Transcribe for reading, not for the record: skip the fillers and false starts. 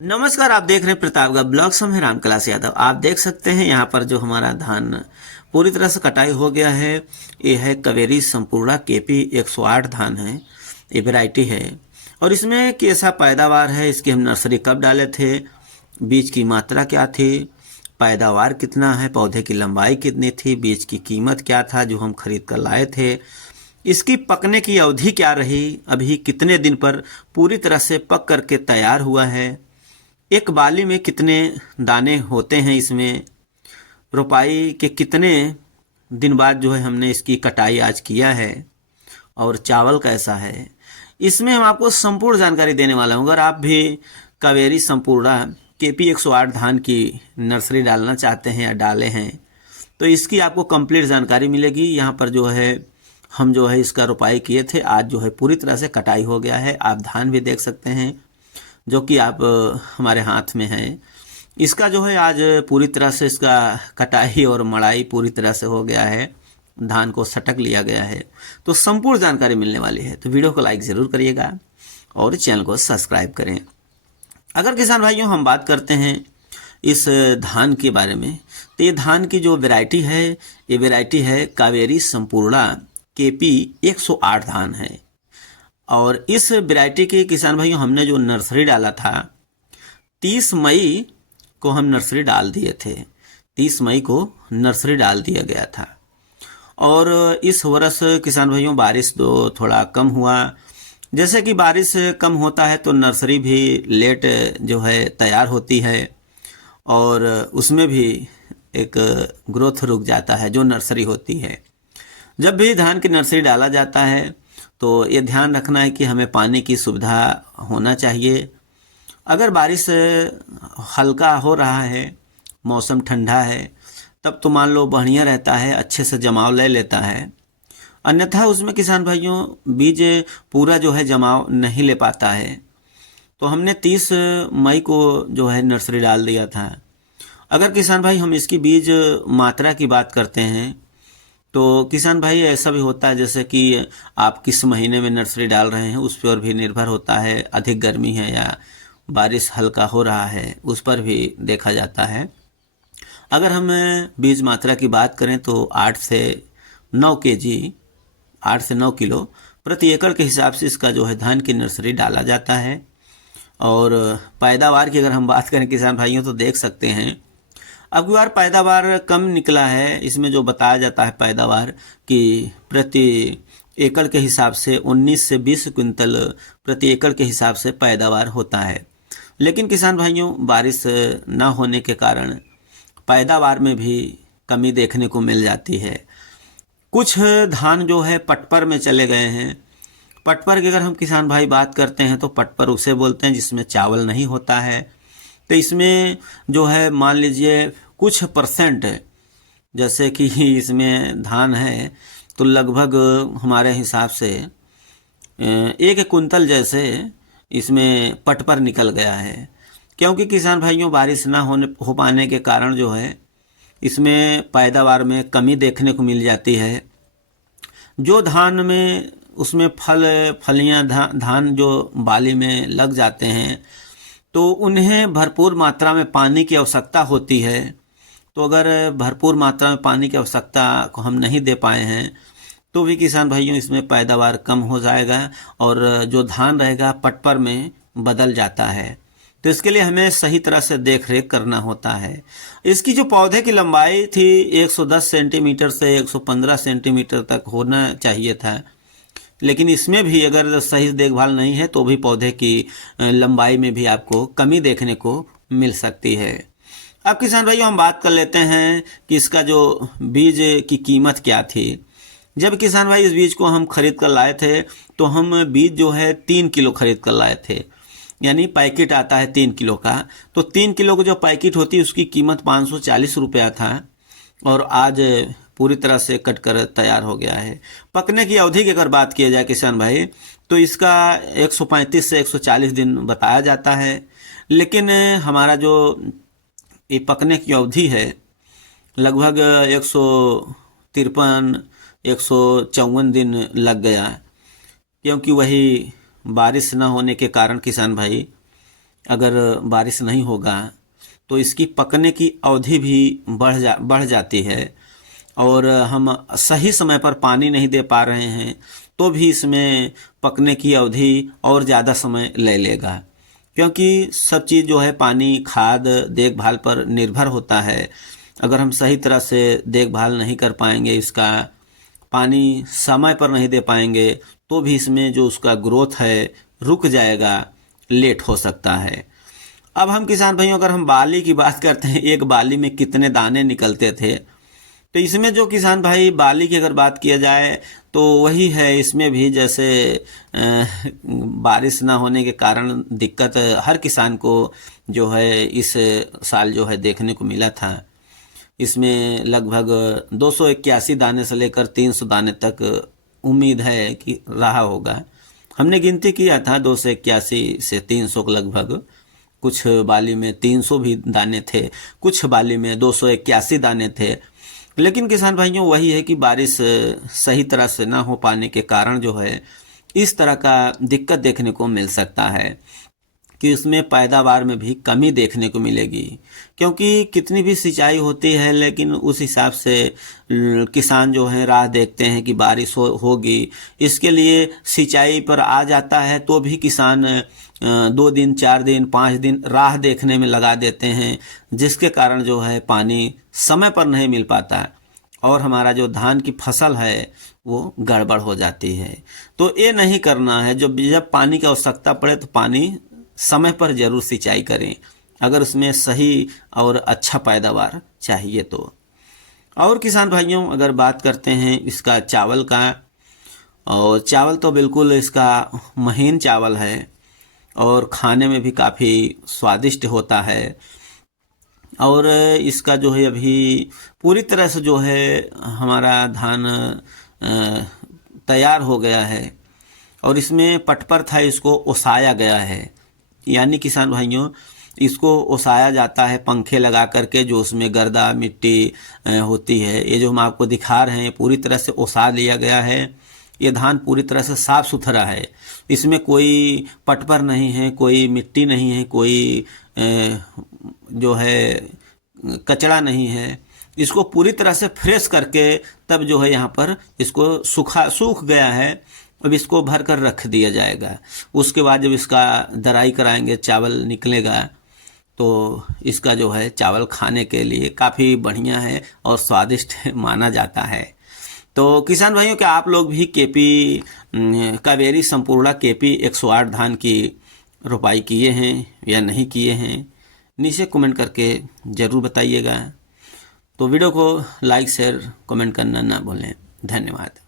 नमस्कार। आप देख रहे हैं प्रतापगढ़ ब्लॉग्स में राम कैलाश यादव। आप देख सकते हैं यहाँ पर जो हमारा धान पूरी तरह से कटाई हो गया है। ये है कावेरी संपूर्णा केपी 108 धान है। ये वैरायटी है और इसमें कैसा पैदावार है, इसकी हम नर्सरी कब डाले थे, बीज की मात्रा क्या थी, पैदावार कितना है, पौधे की लंबाई कितनी थी, बीज की कीमत क्या था जो हम खरीद कर लाए थे, इसकी पकने की अवधि क्या रही, अभी कितने दिन पर पूरी तरह से पक करके तैयार हुआ है, एक बाली में कितने दाने होते हैं, इसमें रोपाई के कितने दिन बाद जो है हमने इसकी कटाई आज किया है और चावल कैसा है, इसमें हम आपको संपूर्ण जानकारी देने वाला हूँ। अगर आप भी कावेरी संपूर्णा केपी 108 धान की नर्सरी डालना चाहते हैं या डाले हैं तो इसकी आपको कंप्लीट जानकारी मिलेगी। यहाँ पर जो है हम जो है इसका रोपाई किए थे, आज जो है पूरी तरह से कटाई हो गया है। आप धान भी देख सकते हैं जो कि आप हमारे हाथ में है। इसका जो है आज पूरी तरह से इसका कटाई और मड़ाई पूरी तरह से हो गया है, धान को सटक लिया गया है, तो संपूर्ण जानकारी मिलने वाली है। तो वीडियो को लाइक ज़रूर करिएगा और चैनल को सब्सक्राइब करें। अगर किसान भाइयों हम बात करते हैं इस धान के बारे में, तो ये धान की जो वैरायटी है, ये वैरायटी है कावेरी संपूर्णा केपी 108 धान है। और इस वैरायटी के किसान भाइयों हमने जो नर्सरी डाला था 30 मई को हम नर्सरी डाल दिए थे। 30 मई को नर्सरी डाल दिया गया था और इस वर्ष किसान भाइयों बारिश तो थोड़ा कम हुआ। जैसे कि बारिश कम होता है तो नर्सरी भी लेट जो है तैयार होती है और उसमें भी एक ग्रोथ रुक जाता है जो नर्सरी होती है। जब भी धान की नर्सरी डाला जाता है तो ये ध्यान रखना है कि हमें पानी की सुविधा होना चाहिए। अगर बारिश हल्का हो रहा है, मौसम ठंडा है, तब तो मान लो बढ़िया रहता है, अच्छे से जमाव ले लेता है। अन्यथा उसमें किसान भाइयों बीज पूरा जो है जमाव नहीं ले पाता है। तो हमने 30 मई को जो है नर्सरी डाल दिया था। अगर किसान भाई हम इसकी बीज मात्रा की बात करते हैं तो किसान भाई ऐसा भी होता है जैसे कि आप किस महीने में नर्सरी डाल रहे हैं उस पर भी निर्भर होता है। अधिक गर्मी है या बारिश हल्का हो रहा है उस पर भी देखा जाता है। अगर हम बीज मात्रा की बात करें तो 8 से 9 केजी 8 से 9 किलो प्रति एकड़ के हिसाब से इसका जो है धान की नर्सरी डाला जाता है। और पैदावार की अगर हम बात करें किसान भाइयों तो देख सकते हैं अब की बार पैदावार कम निकला है। इसमें जो बताया जाता है पैदावार कि प्रति एकड़ के हिसाब से 19 से 20 क्विंटल प्रति एकड़ के हिसाब से पैदावार होता है। लेकिन किसान भाइयों बारिश न होने के कारण पैदावार में भी कमी देखने को मिल जाती है। कुछ धान जो है पटपर में चले गए हैं। पटपर की अगर हम किसान भाई बात करते हैं तो पटपर उसे बोलते हैं जिसमें चावल नहीं होता है। तो इसमें जो है मान लीजिए कुछ परसेंट जैसे कि इसमें धान है तो लगभग हमारे हिसाब से 1 कुंतल जैसे इसमें पटपर निकल गया है। क्योंकि किसान भाइयों बारिश ना हो पाने के कारण जो है इसमें पैदावार में कमी देखने को मिल जाती है। जो धान में उसमें फलियां धान जो बाली में लग जाते हैं तो उन्हें भरपूर मात्रा में पानी की आवश्यकता होती है। तो अगर भरपूर मात्रा में पानी की आवश्यकता को हम नहीं दे पाए हैं तो भी किसान भाइयों इसमें पैदावार कम हो जाएगा और जो धान रहेगा पटपर में बदल जाता है। तो इसके लिए हमें सही तरह से देख रेख करना होता है। इसकी जो पौधे की लंबाई थी 110 सेंटीमीटर से 115 सेंटीमीटर तक होना चाहिए था। लेकिन इसमें भी अगर सही देखभाल नहीं है तो भी पौधे की लंबाई में भी आपको कमी देखने को मिल सकती है। अब किसान भाइयों हम बात कर लेते हैं कि इसका जो बीज की कीमत क्या थी। जब किसान भाई इस बीज को हम खरीद कर लाए थे तो हम बीज जो है 3 किलो खरीद कर लाए थे, यानी पैकेट आता है 3 किलो का। तो 3 किलो की जो पैकेट होती है उसकी कीमत 540 रुपया था और आज पूरी तरह से कट कर तैयार हो गया है। पकने की अवधि की अगर बात किया जाए किसान भाई तो इसका 135 से 140 दिन बताया जाता है। लेकिन हमारा जो ये पकने की अवधि है लगभग 153 154 दिन लग गया, क्योंकि वही बारिश न होने के कारण किसान भाई अगर बारिश नहीं होगा तो इसकी पकने की अवधि भी बढ़ जाती है, और हम सही समय पर पानी नहीं दे पा रहे हैं तो भी इसमें पकने की अवधि और ज़्यादा समय ले लेगा, क्योंकि सब चीज़ जो है पानी, खाद, देखभाल पर निर्भर होता है। अगर हम सही तरह से देखभाल नहीं कर पाएंगे, इसका पानी समय पर नहीं दे पाएंगे, तो भी इसमें जो उसका ग्रोथ है रुक जाएगा, लेट हो सकता है। अब हम किसान भाइयों, अगर हम बाली की बात करते हैं, एक बाली में कितने दाने निकलते थे, तो इसमें जो किसान भाई बाली की अगर बात किया जाए तो वही है। इसमें भी जैसे बारिश ना होने के कारण दिक्कत हर किसान को जो है इस साल जो है देखने को मिला था। इसमें लगभग 281 दाने से लेकर 300 दाने तक उम्मीद है कि रहा होगा। हमने गिनती किया था 281 से 300 के लगभग। कुछ बाली में 300 भी दाने थे, कुछ बाली में 281 दाने थे। लेकिन किसान भाइयों वही है कि बारिश सही तरह से ना हो पाने के कारण जो है इस तरह का दिक्कत देखने को मिल सकता है कि उसमें पैदावार में भी कमी देखने को मिलेगी, क्योंकि कितनी भी सिंचाई होती है लेकिन उस हिसाब से किसान जो है राह देखते हैं कि बारिश होगी। इसके लिए सिंचाई पर आ जाता है तो भी किसान 2 दिन, 4 दिन, 5 दिन राह देखने में लगा देते हैं, जिसके कारण जो है पानी समय पर नहीं मिल पाता और हमारा जो धान की फसल है वो गड़बड़ हो जाती है। तो ये नहीं करना है। जब पानी की आवश्यकता पड़े तो पानी समय पर जरूर सिंचाई करें, अगर उसमें सही और अच्छा पैदावार चाहिए तो। और किसान भाइयों अगर बात करते हैं इसका चावल का, और चावल तो बिल्कुल इसका महीन चावल है और खाने में भी काफ़ी स्वादिष्ट होता है। और इसका जो है अभी पूरी तरह से जो है हमारा धान तैयार हो गया है और इसमें पटपर था, इसको ओसाया गया है। यानी किसान भाइयों इसको ओसाया जाता है पंखे लगा करके, जो उसमें गर्दा मिट्टी होती है। ये जो हम आपको दिखा रहे हैं पूरी तरह से ओसा लिया गया है। ये धान पूरी तरह से साफ सुथरा है, इसमें कोई पटपर नहीं है, कोई मिट्टी नहीं है, कोई जो है कचरा नहीं है। इसको पूरी तरह से फ्रेश करके तब जो है यहाँ पर इसको सूख गया है। अब इसको भर कर रख दिया जाएगा। उसके बाद जब इसका दराई कराएंगे, चावल निकलेगा, तो इसका जो है चावल खाने के लिए काफ़ी बढ़िया है और स्वादिष्ट माना जाता है। तो किसान भाइयों, क्या आप लोग भी केपी कावेरी संपूर्णा केपी 108 धान की रोपाई किए हैं या नहीं किए हैं? नीचे कमेंट करके ज़रूर बताइएगा। तो वीडियो को लाइक, शेयर, कमेंट करना ना भूलें। धन्यवाद।